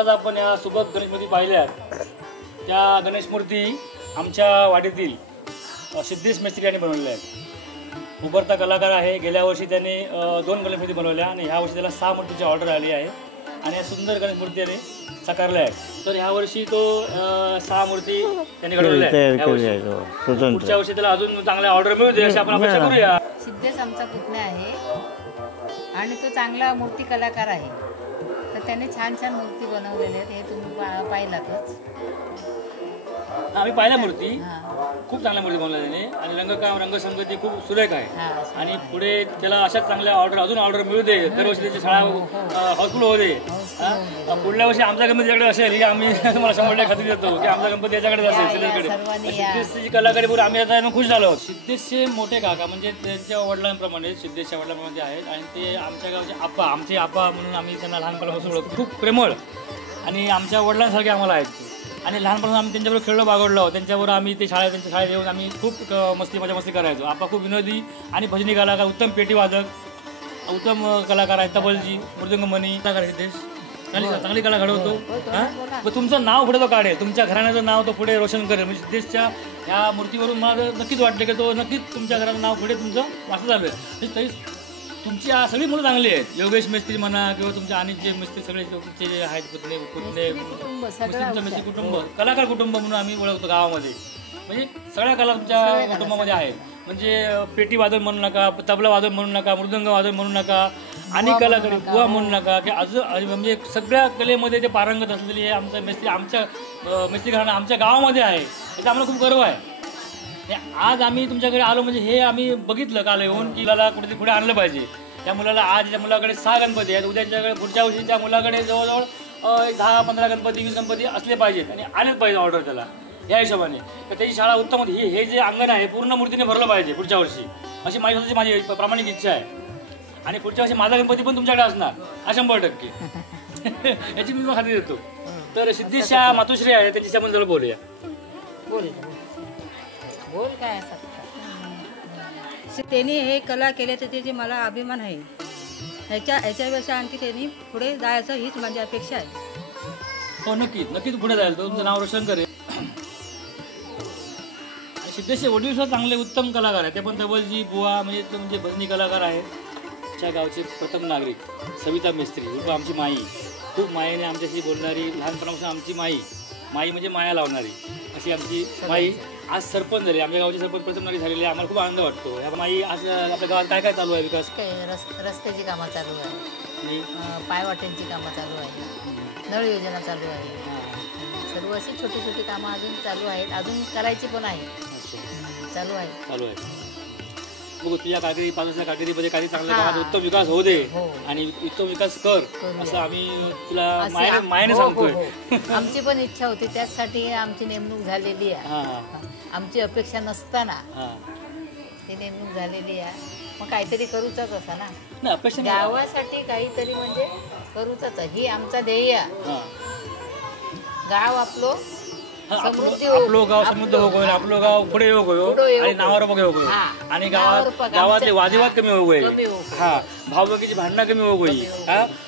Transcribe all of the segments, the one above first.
आत्ताच आपण या सुबक गणेश मूर्ती पाहिल्यात त्या गणेश मूर्ती आमच्या वाडीतील सिद्धेश मिस्त्री यांनी बनवलेल्या आहेत। उभरता कलाकार आहे। गेल्या वर्षी त्यांनी 2 गणेश मूर्ती बनवल्या आणि ह्या वर्षी त्याला 6 मूर्तीची ऑर्डर आली आहे आणि या सुंदर गणेश मूर्ती त्याने साकारल्या आहेत। तर ह्या वर्षी तो 6 मूर्ती त्यांनी घडवल्या आहेत। पुढच्या वर्षी त्याला अजून चांगल्या ऑर्डर मिळू दे अशी आपण अपेक्षा करूया। सिद्धेश आमचा पुतण्या आहे आणि तो चांगला मूर्ती कलाकार आहे, तर त्याने छान छान मूर्ती बनवलेल्या आहेत। हे तुम्ही पाहिलातच, आम्ही पाहिल्या मूर्ती खूप चांगल्या मूर्ती बनवल्या त्याने आणि रंगकाम रंगसंगती खूप सुरेख आहे आणि पुढे त्याला अशाच चांगल्या अजून ऑर्डर मिळू दे। दरवर्षी त्याची शाळा हाऊसफुल होऊ दे। पुढल्या वर्षी आमचा गणपती याच्याकडे असेल की आम्ही तुम्हाला 100% खात्री देतो की आमचा गणपती याच्याकडे असेल सिद्धेशकडे। सिद्धेशची कलाकारी पूर्ण आम्ही आता खुश झालो। सिद्धेशचे मोठे काका म्हणजे त्यांच्या वडिलांप्रमाणे सिद्धेशच्या वडिलांप्रमाणे आहेत आणि ते आमच्या गावचे आप्पा, आमचे आप्पा म्हणून आम्ही त्यांना लहानपणापासून ओळखतो। खूप प्रेमळ आणि आमच्या वडिलांसारखे आम्हाला आहेत आणि लहानपणापासून आम्ही त्यांच्याबरोबर खेळलो बागडलो। त्यांच्याबरोबर आम्ही त्यांच्या शाळेत येऊन आम्ही खूप मजा मस्ती करायचो। आप्पा खूप विनोदी आणि भजनी कलाकार, उत्तम पेटी वादक, उत्तम कलाकार आहेत। तबलजी, मृदंगमणी कलाकार सिद्धेश चांगली कला घडवतो। तुमचं नाव पुढे तो काढेल, तुमच्या घराण्याचं नाव तो पुढे रोशन करेल। म्हणजे सिद्धेशच्या ह्या मूर्तीवरून मला नक्कीच वाटलं की तो नक्कीच तुमच्या घराचं नाव पुढे तुमचं वाचलं झालं आहे। तरी तुमची सगळी मुलं चांगली आहेत, योगेश मिस्त्री म्हणा किंवा तुमच्या आणि जे मिस्त्री सगळे तुमचे जे आहेत पुतणे तुमचं मिस्त्री कुटुंब, कलाकार कुटुंब म्हणून आम्ही ओळखतो गावामध्ये। म्हणजे सगळ्या कला तुमच्या कुटुंबामध्ये आहेत। म्हणजे पेटी वादन म्हणू नका, तबला वादन म्हणू नका, मृदंग वादन म्हणू नका आणि कलाकारी बुवा म्हणू नका की अजून म्हणजे सगळ्या कलेमध्ये ते पारंगत असलेली आहे आमचा मिस्त्री, आमच्या मिस्त्री घराणं आमच्या गावामध्ये आहे। याचा आम्हाला खूप गर्व आहे। आज आम्ही तुमच्याकडे आलो म्हणजे हे आम्ही बघितलं काल येऊन की मुलाला कुठेतरी पुढे आणलं पाहिजे। त्या मुलाला आज त्या मुलाकडे 6 गणपती आहेत, उद्याच्याकडे पुढच्या वर्षी त्या मुलाकडे जवळजवळ 10-15 गणपती 20 गणपती असले पाहिजेत आणि आलेच पाहिजे ऑर्डर त्याला या हिशोबाने। तर त्याची शाळा उत्तम होती। हे जे अंगण आहे पूर्ण मूर्तीने भरलं पाहिजे पुढच्या वर्षी, अशी माझी प्रामाणिक इच्छा आहे। आणि पुढच्या वर्षी माझा गणपती पण तुमच्याकडे असणार 100%। याची मी खात्री देतो। तर सिद्धेशच्या मातोश्री आहे त्याची आपण जरा बोलूया। बोल काय त्यांनी हे कला केले तर त्याचे मला अभिमान आहे। ह्याच्यापेक्षा आणखी त्यांनी पुढे जायचं हीच माझी अपेक्षा आहे। हो नक्कीच पुढे जायला तुमचं नाव रोशन करेल। सिद्धेशचे वडील सुद्धा चांगले उत्तम कलाकार आहेत, ते पण तबलजी बुवा म्हणजे भजनी कलाकार आहेत। आमच्या गावचे प्रथम नागरिक सविता मिस्त्री ही आमची माई, खूप मायेने आमच्याशी बोलणारी, लहानपणापासून आमची माई म्हणजे माया लावणारी अशी आमची माई आज सरपंच झाली, आमच्या गावचे सरपंच प्रथम नागरिक झालेले। आम्हाला खूप आनंद वाटतो। ह्या माई आज आपल्या गावात काय चालू आहे विकास? रस्त्याची कामं चालू आहे, पायवाटेंची कामं चालू आहे, नळ योजना चालू आहे, सर्व अशी छोटी छोटी कामं अजून चालू आहेत, अजून करायची पण आहे, चालू आहे। बघू तुझ्या कागदीमध्ये काही चांगल्या गावात उत्तम विकास होऊ दे आणि उत्तम विकास कर असं आम्ही तुला मायेने सांगतोय। आमची पण इच्छा होती, त्याचसाठी आमची नेमणूक झालेली आहे। आमची अपेक्षा नसताना ती नेमणूक झालेली आहे। मग काहीतरी करूचाच असा ना, गावासाठी काहीतरी म्हणजे करूचाच, ही आमचा ध्येय। गाव आपलं आपलं गाव समृद्ध हो गयो, आपलं गाव पुढे येऊ गयो आणि नावावर बघ येऊ गयो आणि गावातले वादविवाद कमी होऊ गये, भावबंदीची भांडणं कमी होऊ गई,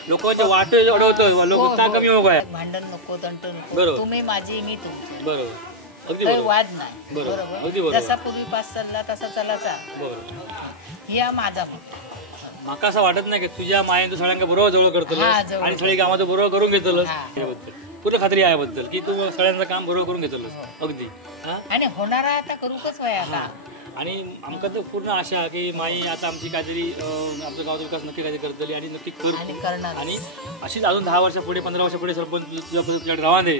लोकांचे वाटे अडवतो लोक कमी होऊ गया, भांडण नको, तंट नको, तुम्ही माझी मी तुमची, बरोबर वाद नाही, बरोबर जसा पूर्वी पास चालला तसा चलाचा, या माझा माका असं वाटत नाही की तुझ्या मायेन तू सगळ्यांना बरोबर जवळ करतो आणि सगळी कामाचं बरोबर करून घेतलं, पूर्ण खात्री आहे बद्दल की तू सगळ्यांचं काम बरोबर करून घेतलं अगदी आणि होणारा आता करूकच वया का। आणि आमका तर पूर्ण आशा की माई आता आमची काहीतरी आमच्या गावाचा विकास नक्की काहीतरी करतली आणि नक्की करणार आणि अशीच अजून 10 वर्ष पुढे 15 वर्ष पुढे सरपंच तुझ्याकडे राहा दे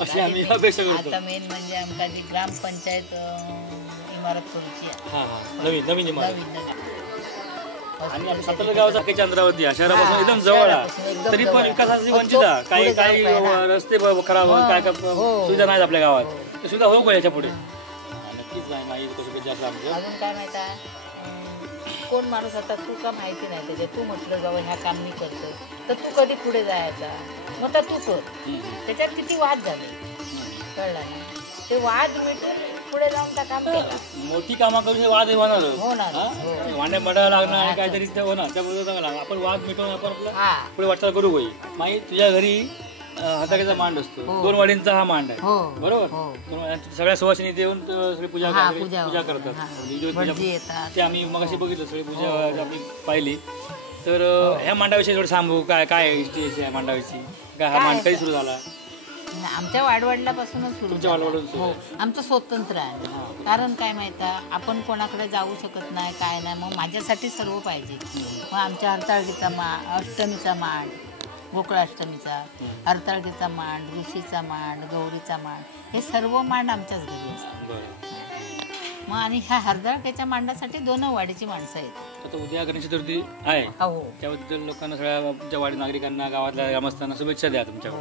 अशी आम्ही अपेक्षा करतो। आता मेन म्हणजे आमका जी ग्रामपंचायत इमारत करूची आहे, नवीन इमारत आणि आम्ही सातारा गावाचा अंतरावरती शहरापासून एकदम जवळ आहे, तरी पण विकासाची वंचित आहे। काही रस्ते खराब, काय सुविधा नाहीत आपल्या गावात, ते सुविधा होऊ याच्या पुढे नक्कीच नाही माहिती कसं जास्त आमचं। अजून काय माहिती आहे, कोण माणूस आता तू का माहिती नाही त्याच्या, तू म्हटलं जावं ह्या काम मी करतो तर तू कधी पुढे जायचा, मग तू कर, त्याच्यात किती वाद झाले कळलं ना, ते वाद मिटून पुढे जाऊन त्या काम केलं। मोठी कामं करून वाद होणार, वांडे मडायला लागणार आणि काहीतरी ते होणार, त्यामुळे आपण वाद मिटवून आपण आपलं पुढे वाटचाल करू गई। माई तुझ्या घरी हरताळकीचा मांड असतो 2 वाडींचा हा मांड आहे हो बरोबर. सगळ्या सुवासिनी येऊन सगळी पूजा करतात. भटजी येतात. ते आम्ही मग अशी बघितलं सगळी पूजा आम्ही पाहिली. तर ह्या मांडाविषयी थोडं सांगू काय हिस्ट्री आहे मांडाविषयी, काय हा मांड कधी सुरू झाला? आमच्या वाडवडिलापासूनच सुरू वाडवडिलापासून हो. आमचं स्वतंत्र आहे. कारण काय माहिती आपण कोणाकडे जाऊ शकत नाही काय नाही, मग माझ्यासाठी सर्व पाहिजे. मग आमच्या हरताळकीचा अष्टमीचा मांड, गोकुळाष्टमीचा हरताळकीचा मांड, ऋषीचा मांड, गौरीचा मांड, हे सर्व मांड आमच्याच घरी असतात. मग आणि ह्या हरताळकीच्या मांडासाठी 2 वाडीची माणसं आहेत. आता उद्या गणेश चतुर्थी आहे, हो त्याबद्दल लोकांना सगळ्या आमच्या वाडी नागरिकांना गावातल्या ग्रामस्थांना शुभेच्छा द्या. तुमच्या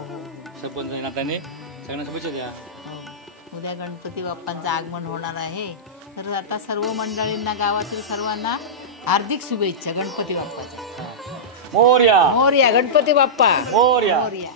सरपंच नात्याने सगळ्यांना शुभेच्छा द्या. उद्या गणपती बाप्पांचं आगमन होणार आहे, तर आता सर्व मंडळींना गावातील सर्वांना हार्दिक शुभेच्छा गणपती बाप्पाच्या. मोरया मोरया गणपती बाप्पा मोरया. मोरया.